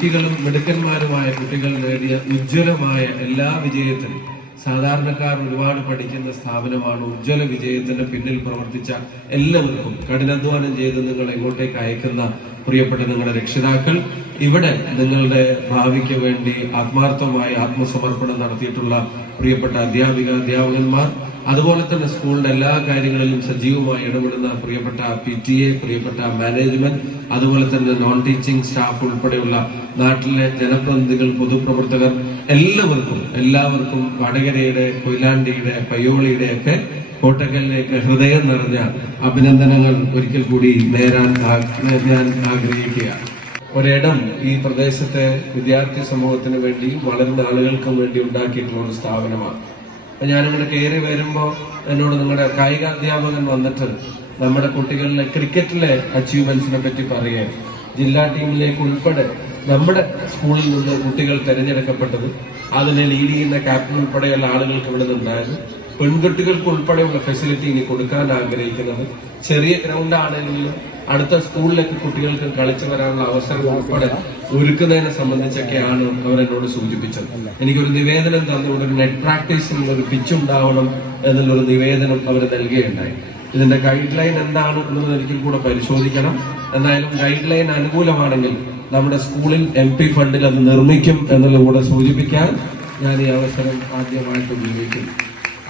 കുട്ടികളും മിടുക്കന്മാരുമായ കുട്ടികൾ നേടിയ ഉജ്ജ്വലമായ എല്ലാ വിജയത്തിനും സാധാരണക്കാർ ഒരുപാട് പഠിക്കുന്ന സ്ഥാപനമാണ്. ഉജ്ജ്വല വിജയത്തിന്റെ പിന്നിൽ പ്രവർത്തിച്ച എല്ലാവർക്കും, കഠിനാധ്വാനം ചെയ്ത് നിങ്ങൾ എങ്ങോട്ടേക്ക് അയക്കുന്ന പ്രിയപ്പെട്ട നിങ്ങളുടെ രക്ഷിതാക്കൾ, ഇവിടെ നിങ്ങളുടെ ഭാവിക്ക് വേണ്ടി ആത്മാർത്ഥമായി ആത്മസമർപ്പണം നടത്തിയിട്ടുള്ള പ്രിയപ്പെട്ട അധ്യാപകന്മാർ, അതുപോലെ തന്നെ സ്കൂളിന്റെ എല്ലാ കാര്യങ്ങളിലും സജീവമായി ഇടപെടുന്ന പ്രിയപ്പെട്ട PTA, പ്രിയപ്പെട്ട മാനേജ്മെന്റ്, അതുപോലെ തന്നെ നോൺ ടീച്ചിങ് സ്റ്റാഫ് ഉൾപ്പെടെയുള്ള നാട്ടിലെ ജനപ്രതിനിധികൾ, പൊതുപ്രവർത്തകർ, എല്ലാവർക്കും വടകരയുടെ, കൊയിലാണ്ടിയുടെ, പയ്യോളിയുടെ ഒക്കെ കോട്ടക്കലിലേക്ക് ഹൃദയം നിറഞ്ഞ അഭിനന്ദനങ്ങൾ ഒരിക്കൽ കൂടി നേരാൻ ഞാൻ ആഗ്രഹിക്കുകയാണ്. ഒരിടം ഈ പ്രദേശത്തെ വിദ്യാർത്ഥി സമൂഹത്തിന് വേണ്ടി, വളരുന്ന ആളുകൾക്കും വേണ്ടി ഉണ്ടാക്കിയിട്ടുള്ള ഒരു സ്ഥാപനമാണ്. ഞാനിങ്ങനെ കയറി വരുമ്പോൾ എന്നോട് നിങ്ങളുടെ കായിക അധ്യാപകൻ വന്നിട്ട് നമ്മുടെ കുട്ടികളിലെ ക്രിക്കറ്റിലെ അച്ചീവ്മെന്റ്സിനെ പറ്റി പറയുക, ജില്ലാ ടീമിലേക്ക് ഉൾപ്പെടെ നമ്മുടെ സ്കൂളിൽ നിന്ന് കുട്ടികൾ തിരഞ്ഞെടുക്കപ്പെട്ടത്, അതിനെ ലീഡ് ചെയ്യുന്ന ക്യാപ്റ്റൻ ഉൾപ്പെടെയുള്ള ആളുകൾക്ക് ഇവിടെ നിന്നുണ്ടായത്, പെൺകുട്ടികൾക്ക് ഉൾപ്പെടെയുള്ള ഫെസിലിറ്റി ഇനി കൊടുക്കാൻ ആഗ്രഹിക്കുന്നത്, ചെറിയ ഗ്രൗണ്ട് ആണെങ്കിലും അടുത്ത സ്കൂളിലേക്ക് കുട്ടികൾക്ക് കളിച്ചു വരാനുള്ള അവസരം ഉൾപ്പെടെ ഒരുക്കുന്നതിനെ സംബന്ധിച്ചൊക്കെയാണ് അവരെന്നോട് സൂചിപ്പിച്ചത്. എനിക്കൊരു നിവേദനം തന്നുകൊണ്ട് ഒരു നെറ്റ് പ്രാക്ടീസിനുള്ള ഒരു പിച്ച് ഉണ്ടാവണം എന്നുള്ളൊരു നിവേദനം അവർ നൽകുകയുണ്ടായി. ഇതിന്റെ ഗൈഡ് ലൈൻ എന്താണ് എന്നുള്ളത് ഒരിക്കൽ കൂടെ പരിശോധിക്കണം. എന്തായാലും ഗൈഡ് ലൈൻ അനുകൂലമാണെങ്കിൽ നമ്മുടെ സ്കൂളിൽ MP ഫണ്ടിൽ അത് നിർമ്മിക്കും എന്നുള്ളത് കൂടെ സൂചിപ്പിക്കാൻ ഞാൻ ഈ അവസരം ആദ്യമായിട്ട് ഉപയോഗിക്കുന്നു.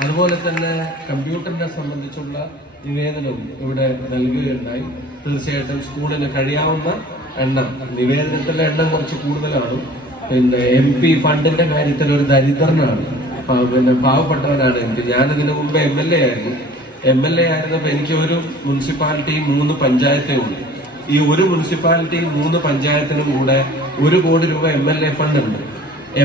അതുപോലെ തന്നെ കമ്പ്യൂട്ടറിനെ സംബന്ധിച്ചുള്ള നിവേദനവും ഇവിടെ നൽകുകയുണ്ടായി. തീർച്ചയായിട്ടും സ്കൂളിന് കഴിയാവുന്ന എണ്ണം, നിവേദനത്തിലെ എണ്ണം കുറച്ച് കൂടുതലാണ്. പിന്നെ MP ഫണ്ടിന്റെ കാര്യത്തിൽ ഒരു ദരിദ്രനാണ്, പിന്നെ പാവപ്പെട്ടവനാണ് MP. ഞാനിതിനു മുമ്പ് MLA ആയിരുന്നു. MLA ആയിരുന്നപ്പോൾ എനിക്ക് ഒരു മുനിസിപ്പാലിറ്റി 3 പഞ്ചായത്തേ ഉള്ളൂ. ഈ ഒരു മുനിസിപ്പാലിറ്റിയും 3 പഞ്ചായത്തിനും കൂടെ 1 കോടി രൂപ MLA ഫണ്ട് ഉണ്ട്.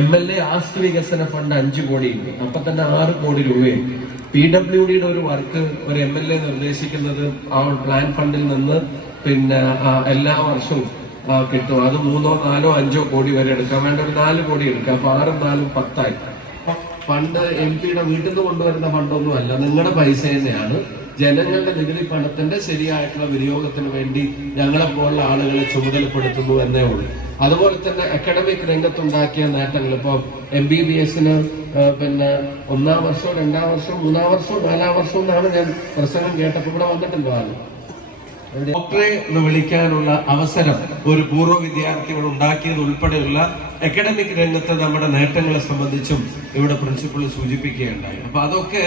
MLA ആസ്തി വികസന ഫണ്ട് 5 കോടിയുണ്ട്. അപ്പൊ തന്നെ 6 കോടി രൂപയുണ്ട്. PWDയുടെ ഒരു വർക്ക് ഒരു MLA നിർദ്ദേശിക്കുന്നത് ആ പ്ലാൻ ഫണ്ടിൽ നിന്ന് പിന്നെ എല്ലാ വർഷവും കിട്ടും. അത് 3, 4, 5 കോടി വരെ എടുക്കാൻ വേണ്ട, ഒരു 4 കോടി എടുക്കാം. അപ്പൊ 6, 4, 10 ഫണ്ട് MP വീട്ടിൽ നിന്ന് കൊണ്ടുവരുന്ന ഫണ്ടൊന്നും അല്ല, നിങ്ങളുടെ പൈസ തന്നെയാണ്. ജനങ്ങളുടെ നികുതി പണത്തിന്റെ ശരിയായിട്ടുള്ള വിനിയോഗത്തിന് വേണ്ടി ഞങ്ങളെപ്പോലുള്ള ആളുകളെ ചുമതലപ്പെടുത്തുന്നു എന്നേ ഉള്ളൂ. അതുപോലെ തന്നെ അക്കാഡമിക് രംഗത്തുണ്ടാക്കിയ നേട്ടങ്ങൾ, ഇപ്പോൾ MBBSന് പിന്നെ 1ാം വർഷം, 2ാം വർഷം, 3ാം വർഷം, 4ാം വർഷം എന്നാണ് ഞാൻ പ്രസംഗം കേട്ടപ്പോൾ ഇവിടെ വന്നിട്ടുണ്ടോ ആള്. ഡോക്ടറെ എന്ന് വിളിക്കാനുള്ള അവസരം ഒരു പൂർവ്വ വിദ്യാർത്ഥികൾ ഉണ്ടാക്കിയത് ഉൾപ്പെടെയുള്ള അക്കാഡമിക് രംഗത്ത് നമ്മുടെ നേട്ടങ്ങളെ സംബന്ധിച്ചും ഇവിടെ പ്രിൻസിപ്പൾ സൂചിപ്പിക്കുകയുണ്ടായി. അപ്പൊ അതൊക്കെ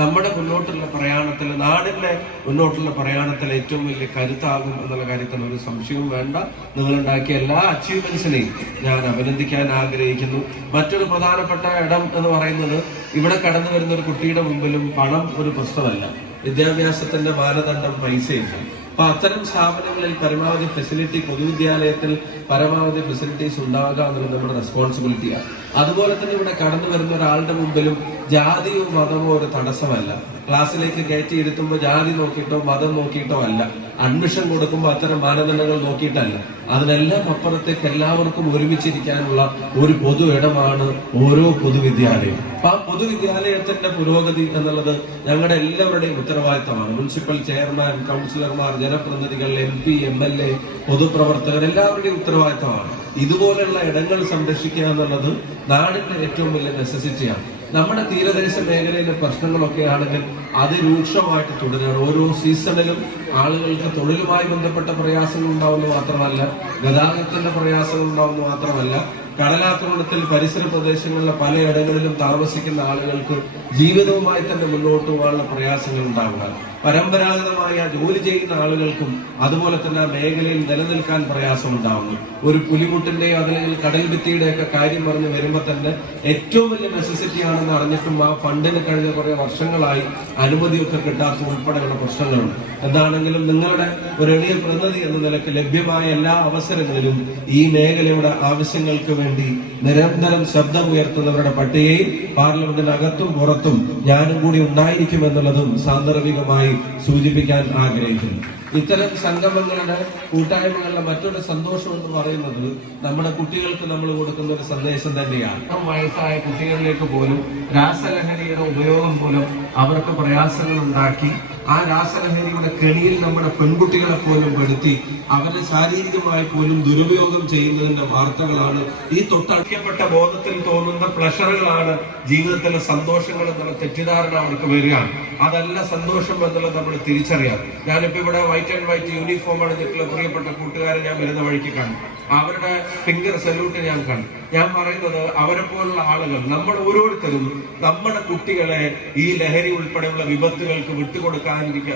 നമ്മുടെ മുന്നോട്ടുള്ള പ്രയാണത്തിൽ, നാടിന്റെ മുന്നോട്ടുള്ള പ്രയാണത്തിൽ ഏറ്റവും വലിയ കരുത്താകും എന്നുള്ള കാര്യത്തിൽ ഒരു സംശയവും വേണ്ട. നിങ്ങളുണ്ടാക്കിയ എല്ലാ അച്ചീവ്മെന്റ്സിനെയും ഞാൻ അഭിനന്ദിക്കാൻ ആഗ്രഹിക്കുന്നു. മറ്റൊരു പ്രധാനപ്പെട്ട ഇടം എന്ന് പറയുന്നത്, ഇവിടെ കടന്നു വരുന്ന ഒരു കുട്ടിയുടെ മുമ്പിലും പണം ഒരു പ്രശ്നമല്ല. വിദ്യാഭ്യാസത്തിന്റെ മാനദണ്ഡം പൈസയില്ല. അപ്പൊ അത്തരം സ്ഥാപനങ്ങളിൽ പരമാവധി ഫെസിലിറ്റി, പൊതുവിദ്യാലയത്തിൽ പരമാവധി ഫെസിലിറ്റീസ് ഉണ്ടാകുക എന്നുള്ളത് നമ്മുടെ റെസ്പോൺസിബിലിറ്റിയാണ്. അതുപോലെ തന്നെ ഇവിടെ കടന്നു വരുന്ന ഒരാളുടെ മുമ്പിലും ജാതിയോ മതമോ ഒരു തടസ്സമല്ല. ക്ലാസ്സിലേക്ക് കയറ്റി ഇരുത്തുമ്പോൾ ജാതി നോക്കിയിട്ടോ മതം നോക്കിയിട്ടോ അല്ല. അഡ്മിഷൻ കൊടുക്കുമ്പോൾ അത്തരം മാനദണ്ഡങ്ങൾ നോക്കിയിട്ടല്ല. അതിനെല്ലാം അപ്പുറത്തേക്ക് എല്ലാവർക്കും ഒരുമിച്ചിരിക്കാനുള്ള ഒരു പൊതു ഇടമാണ് ഓരോ പൊതുവിദ്യാലയം. അപ്പൊ ആ പൊതുവിദ്യാലയത്തിന്റെ പുരോഗതി എന്നുള്ളത് ഞങ്ങളുടെ എല്ലാവരുടെയും ഉത്തരവാദിത്തമാണ്. മുനിസിപ്പൽ ചെയർമാൻ, കൗൺസിലർമാർ, ജനപ്രതിനിധികൾ, MP, MLA, പൊതുപ്രവർത്തകർ എല്ലാവരുടെയും ഉത്തരവാദിത്തമാണ്. ഇതുപോലെയുള്ള ഇടങ്ങൾ സംരക്ഷിക്കുക എന്നുള്ളത് നാടിന്റെ ഏറ്റവും വലിയ നെസസിറ്റിയാണ്. നമ്മുടെ തീരദേശ മേഖലയിലെ പ്രശ്നങ്ങളൊക്കെ ആണെങ്കിൽ അതിരൂക്ഷമായിട്ട് തുടരുകയാണ്. ഓരോ സീസണിലും ആളുകൾക്ക് തൊഴിലുമായി ബന്ധപ്പെട്ട പ്രയാസങ്ങൾ ഉണ്ടാവുന്നു മാത്രമല്ല, ഗതാഗതത്തിന്റെ പ്രയാസങ്ങൾ ഉണ്ടാവുന്നു മാത്രമല്ല, കടലാക്രമണത്തിൽ പരിസര പ്രദേശങ്ങളിലെ പലയിടങ്ങളിലും താമസിക്കുന്ന ആളുകൾക്ക് ജീവിതവുമായി തന്നെ മുന്നോട്ട് പോകാനുള്ള പ്രയാസങ്ങൾ ഉണ്ടാവുക, പരമ്പരാഗതമായ ജോലി ചെയ്യുന്ന ആളുകൾക്കും അതുപോലെ തന്നെ മേഖലയിൽ നിലനിൽക്കാൻ പ്രയാസം ഉണ്ടാവുന്നു. ഒരു പുലിമുട്ടിന്റെയോ അല്ലെങ്കിൽ കടൽ ഭിത്തിയുടെയൊക്കെ കാര്യം പറഞ്ഞു വരുമ്പോൾ തന്നെ ഏറ്റവും വലിയ നെസസിറ്റി ആണെന്ന് അറിഞ്ഞിട്ടും ആ ഫണ്ടിന് കഴിഞ്ഞ കുറെ വർഷങ്ങളായി അനുമതിയൊക്കെ കിട്ടാത്ത ഉൾപ്പെടെയുള്ള പ്രശ്നങ്ങളുണ്ട്. എന്താണെങ്കിലും നിങ്ങളുടെ ഒരു എളിയ പ്രതിനിധി എന്ന നിലയ്ക്ക് ലഭ്യമായ എല്ലാ അവസരങ്ങളിലും ഈ മേഖലയുടെ ആവശ്യങ്ങൾക്ക് വേണ്ടി നിരന്തരം ശബ്ദമുയർത്തുന്നവരുടെ പട്ടികയിൽ പാർലമെന്റിനകത്തും പുറത്തും ഞാനും കൂടി ഉണ്ടായിരിക്കും എന്നുള്ളതും സാന്ദർഭികമായി സൂചിപ്പിക്കാൻ ആഗ്രഹിക്കുന്നു. ഇത്തരം സംഗമങ്ങളുടെ, കൂട്ടായ്മകളുടെ മറ്റൊരു സന്തോഷം എന്ന് പറയുന്നത് നമ്മുടെ കുട്ടികൾക്ക് നമ്മൾ കൊടുക്കുന്ന ഒരു സന്ദേശം തന്നെയാണ്. വയസ്സായ കുട്ടികളിലേക്ക് പോലും രാസലഹരിയുടെ ഉപയോഗം മൂലം അവർക്ക് പ്രയാസങ്ങൾ ഉണ്ടാക്കി ആ രാസലഹരിയുടെ കെണിയിൽ നമ്മുടെ പെൺകുട്ടികളെ പോലും പെടുത്തി അവരെ ശാരീരികമായി പോലും ദുരുപയോഗം ചെയ്യുന്നതിന്റെ വാർത്തകളാണ്. ഈ തൊട്ടറിയപ്പെട്ട ബോധത്തിൽ തോന്നുന്ന പ്ലഷറുകളാണ് ജീവിതത്തിലെ സന്തോഷങ്ങൾ എന്നുള്ള തെറ്റിദ്ധാരണ അവർക്ക് വരികയാണ്. അതല്ല സന്തോഷം എന്നുള്ളത് നമ്മൾ തിരിച്ചറിയാം. ഞാനിപ്പോ ഇവിടെ വൈറ്റ് ആൻഡ് വൈറ്റ് യൂണിഫോം അണിഞ്ഞിട്ടുള്ള പ്രിയപ്പെട്ട കൂട്ടുകാരെ ഞാൻ വരുന്ന വഴിക്ക് കണ്ടു. അവരുടെ ഫിംഗർ സല്യൂട്ട് ഞാൻ കണ്ടു. ഞാൻ പറയുന്നത് അവരെ പോലുള്ള ആളുകൾ, നമ്മൾ ഓരോരുത്തരും നമ്മുടെ കുട്ടികളെ ഈ ലഹരി ഉൾപ്പെടെയുള്ള വിപത്തുകൾക്ക്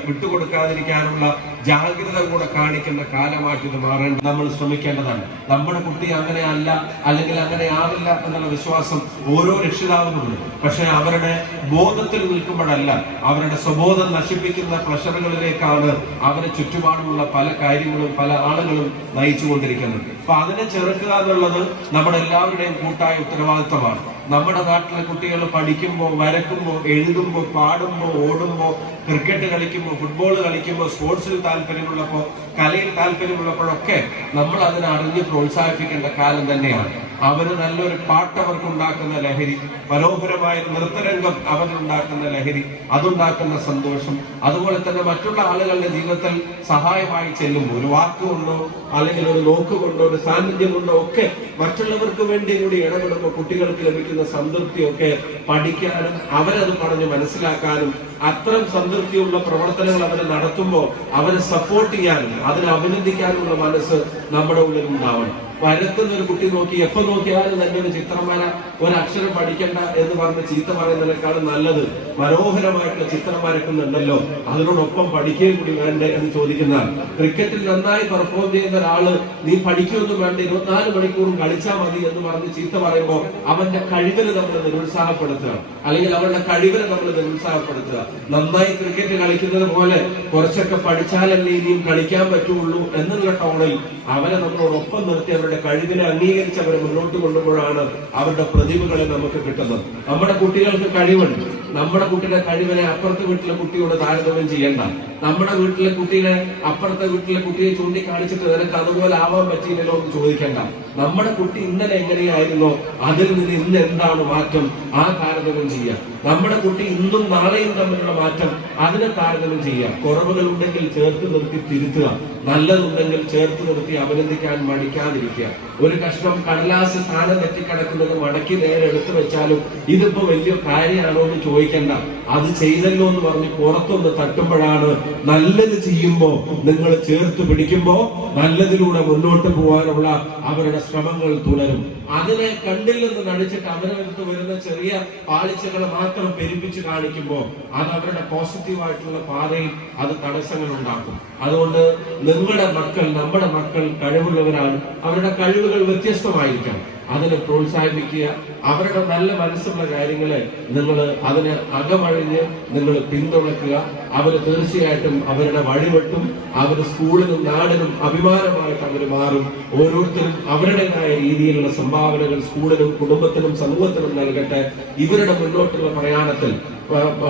വിട്ടുകൊടുക്കാതിരിക്കാനുള്ള ജാഗ്രത കൂടെ കാണിക്കുന്ന കാലമായിട്ട് ഇത് മാറാൻ നമ്മൾ ശ്രമിക്കേണ്ടതാണ്. നമ്മുടെ കുട്ടി അങ്ങനെ അല്ല, അല്ലെങ്കിൽ അങ്ങനെ ആവില്ല എന്നുള്ള വിശ്വാസം ഓരോ രക്ഷിതാവിനുണ്ട്. പക്ഷെ അവരുടെ ബോധത്തിൽ നിൽക്കുമ്പോഴല്ല, അവരുടെ സ്വബോധം നശിപ്പിക്കുന്ന പ്രഷറുകളിലേക്കാണ് അവരെ ചുറ്റുപാടുമുള്ള പല കാര്യങ്ങളും പല ആളുകളും നയിച്ചുകൊണ്ടിരിക്കുന്നത്. അപ്പൊ അതിനെ ചെറുക്കുക എന്നുള്ളത് നമ്മുടെ എല്ലാവരുടെയും കൂട്ടായ ഉത്തരവാദിത്തമാണ്. നമ്മുടെ നാട്ടിലെ കുട്ടികൾ പഠിക്കുമ്പോൾ, വരക്കുമ്പോൾ, എഴുതുമ്പോൾ, പാടുമ്പോൾ, ഓടുമ്പോൾ, ക്രിക്കറ്റ് കളിക്കുമ്പോൾ, ഫുട്ബോൾ കളിക്കുമ്പോൾ, സ്പോർട്സിൽ താല്പര്യമുള്ളപ്പോൾ, കലയിൽ താല്പര്യമുള്ളപ്പോഴൊക്കെ നമ്മൾ അതിനെ അറിഞ്ഞ് പ്രോത്സാഹിപ്പിക്കേണ്ട കാലം തന്നെയാണ്. അവര് നല്ലൊരു പാട്ട് അവർക്കുണ്ടാക്കുന്ന ലഹരി, മനോഹരമായ നൃത്തരംഗം അവരുണ്ടാക്കുന്ന ലഹരി, അതുണ്ടാക്കുന്ന സന്തോഷം, അതുപോലെ തന്നെ മറ്റുള്ള ആളുകളുടെ ജീവിതത്തിൽ സഹായമായി ചെല്ലുമ്പോൾ ഒരു വാക്കുകൊണ്ടോ അല്ലെങ്കിൽ ഒരു നോക്കുകൊണ്ടോ ഒരു സാന്നിധ്യം കൊണ്ടോ ഒക്കെ മറ്റുള്ളവർക്ക് വേണ്ടി കൂടി ഇടപെടുമ്പോൾ കുട്ടികൾക്ക് ലഭിക്കുന്ന സംതൃപ്തിയൊക്കെ പഠിക്കാനും അവരത് പറഞ്ഞ് മനസ്സിലാക്കാനും അത്തരം സംതൃപ്തിയുള്ള പ്രവർത്തനങ്ങൾ അവരെ നടത്തുമ്പോൾ അവരെ സപ്പോർട്ട് ചെയ്യാനും അതിനെ അഭിനന്ദിക്കാനുമുള്ള മനസ്സ് നമ്മുടെ ഉള്ളിൽ ഉണ്ടാവണം. വരത്തുന്ന ഒരു കുട്ടി നോക്കി എപ്പോ നോക്കിയാലും തന്നെ ഒരു ചിത്രം വര, ഒരക്ഷരം പഠിക്കണ്ട എന്ന് പറഞ്ഞ് ചീത്ത പറയുന്നതിനേക്കാളും നല്ലത് മനോഹരമായിട്ടുള്ള ചിത്രം വരക്കുന്നുണ്ടല്ലോ, അതിനോടൊപ്പം പഠിക്കുകയും കൂടി വേണ്ടേ എന്ന് ചോദിക്കുന്നതാണ്. ക്രിക്കറ്റിൽ നന്നായി പെർഫോം ചെയ്യുന്ന ഒരാള് നീ പഠിക്കുകയൊന്നും വേണ്ട, 24 മണിക്കൂറും കളിച്ചാൽ മതി എന്ന് പറഞ്ഞ് ചീത്ത പറയുമ്പോൾ അവന്റെ കഴിവിനെ നമ്മൾ നിരുത്സാഹപ്പെടുത്തുക, അല്ലെങ്കിൽ അവരുടെ കഴിവിനെ നമ്മൾ നിരുത്സാഹപ്പെടുത്തുക. നന്നായി ക്രിക്കറ്റ് കളിക്കുന്നത് പോലെ കുറച്ചൊക്കെ പഠിച്ചാലല്ലേ ഇനിയും കളിക്കാൻ പറ്റുള്ളൂ എന്നുള്ള ടോണിൽ അവരെ നമ്മളോടൊപ്പം നിർത്തി അവരുടെ കഴിവിനെ അംഗീകരിച്ച് അവരെ മുന്നോട്ട് കൊണ്ടുപോഴാണ് അവരുടെ പ്രതിഭകളെ നമുക്ക് കിട്ടുന്നത്. നമ്മുടെ കുട്ടികൾക്ക് കഴിവുണ്ട്. നമ്മുടെ കുട്ടിയുടെ കഴിവിനെ അപ്പുറത്തെ വീട്ടിലെ കുട്ടിയോട് താരതമ്യം ചെയ്യണ്ട. നമ്മുടെ വീട്ടിലെ കുട്ടീനെ അപ്പുറത്തെ വീട്ടിലെ കുട്ടിയെ ചൂണ്ടിക്കാണിച്ചിട്ട് നിനക്ക് അതുപോലെ ആവാൻ പറ്റിയില്ലല്ലോ എന്ന് ചോദിക്കണ്ട. നമ്മുടെ കുട്ടി ഇന്നലെ എങ്ങനെയായിരുന്നോ അതിൽ നിന്ന് ഇന്ന് എന്താണ് മാറ്റം, ആ താരതമ്യം ചെയ്യുക. നമ്മുടെ കുട്ടി ഇന്നും നാളെയും തമ്മിലുള്ള മാറ്റം, അതിനെ താരതമ്യം ചെയ്യുക. കുറവുകൾ ഉണ്ടെങ്കിൽ ചേർത്ത് നിർത്തി തിരുത്തുക, നല്ലതുണ്ടെങ്കിൽ ചേർത്ത് നിർത്തി അഭിനന്ദിക്കാൻ മടിക്കാതിരിക്കുക. ഒരു കഷ്ണം കടലാസ് സ്ഥാനം തെറ്റിക്കിടക്കുന്നത് മടക്കി നേരെ എടുത്തു വെച്ചാലും ഇതിപ്പോ വലിയ കാര്യമാണോ എന്ന് ചോദിക്കണ്ട. അത് ചെയ്തല്ലോ എന്ന് പറഞ്ഞ് പുറത്തൊന്ന് തട്ടുമ്പോഴാണ് നല്ലത് ചെയ്യുമ്പോ നിങ്ങൾ ചേർത്ത് പിടിക്കുമ്പോ നല്ലതിലൂടെ മുന്നോട്ട് പോകാനുള്ള അവരുടെ ശ്രമങ്ങൾ തുടരും. അതിനെ കണ്ടില്ലെന്ന് നടിച്ചിട്ട് അവരടുത്ത് വരുന്ന ചെറിയ പാളിച്ചകളെ മാത്രം പെരുപ്പിച്ച് കാണിക്കുമ്പോ അത് അവരുടെ പോസിറ്റീവായിട്ടുള്ള പാതയിൽ അത് തടസ്സങ്ങൾ ഉണ്ടാക്കും. അതുകൊണ്ട് നിങ്ങളുടെ മക്കൾ, നമ്മുടെ മക്കൾ കഴിവുള്ളവരാണ്. അവരുടെ കഴിവുകൾ വ്യത്യസ്തമായിരിക്കാം. അതിനെ പ്രോത്സാഹിപ്പിക്കുക. അവരുടെ നല്ല മനസ്സുള്ള കാര്യങ്ങളെ നിങ്ങൾ അതിനെ അകമഴിഞ്ഞ് നിങ്ങൾ പിന്തുണക്കുക. അവര് തീർച്ചയായിട്ടും അവരുടെ വഴിവെട്ടും അവർ സ്കൂളിനും നാടിനും അഭിമാനമായിട്ട് അവർ മാറും. ഓരോരുത്തരും അവരുടേതായ രീതിയിലുള്ള സംഭാവനകൾ സ്കൂളിനും കുടുംബത്തിനും സമൂഹത്തിനും നൽകട്ടെ. ഇവരുടെ മുന്നോട്ടുള്ള പ്രയാണത്തിൽ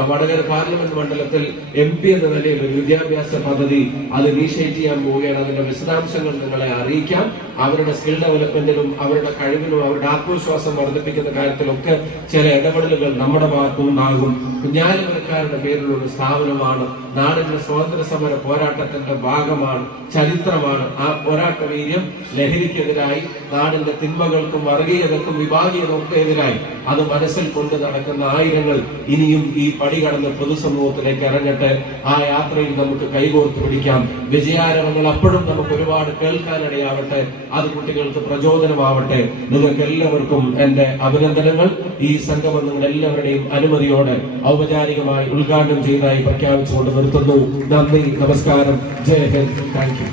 വടകര പാർലമെന്റ് മണ്ഡലത്തിൽ MP എന്ന നിലയിൽ ഒരു വിദ്യാഭ്യാസ പദ്ധതി അത് ഇനീഷ്യേറ്റ് ചെയ്യാൻ പോവുകയാണ്. അതിന്റെ വിശദാംശങ്ങൾ നിങ്ങളെ അറിയിക്കാം. അവരുടെ സ്കിൽ ഡെവലപ്മെന്റിനും അവരുടെ കഴിവിനും അവരുടെ ആത്മവിശ്വാസം വർദ്ധിപ്പിക്കുന്ന കാര്യത്തിലൊക്കെ ചില ഇടപെടലുകൾ നമ്മുടെ ഭാഗത്തുനിന്നാകും. കുഞ്ഞാലിമരക്കാരുടെ പേരിലുള്ള ഒരു സ്ഥാപനമാണ്. നാടിന്റെ സ്വാതന്ത്ര്യ സമര പോരാട്ടത്തിന്റെ ഭാഗമാണ്, ചരിത്രമാണ്. ആ പോരാട്ട വീര്യം ലഹരിക്കെതിരായി, നാടിന്റെ തിന്മകൾക്കും വർഗീയതക്കും വിഭാഗീയതക്കും എതിരായി അത് മനസ്സിൽ കൊണ്ട് നടക്കുന്ന ആയിരങ്ങൾ ഇനിയും ഈ പടി കടന്ന് പൊതുസമൂഹത്തിലേക്ക് ഇറങ്ങട്ടെ. ആ യാത്രയിൽ നമുക്ക് കൈകോർത്ത് പിടിക്കാം. വിജയാരവങ്ങൾ അപ്പോഴും നമുക്ക് ഒരുപാട് കേൾക്കാനിടയാവട്ടെ. അത് കുട്ടികൾക്ക് പ്രചോദനമാവട്ടെ. നിങ്ങൾക്ക് എല്ലാവർക്കും എന്റെ അഭിനന്ദനങ്ങൾ. ഈ സംഗമം നിങ്ങൾ എല്ലാവരുടെയും അനുമതിയോടെ ഔപചാരികമായി ഉദ്ഘാടനം ചെയ്തതായി പ്രഖ്യാപിച്ചുകൊണ്ട് നിർത്തുന്നു. നന്ദി, നമസ്കാരം, ജയ് ഹിന്ദ്, താങ്ക് യു.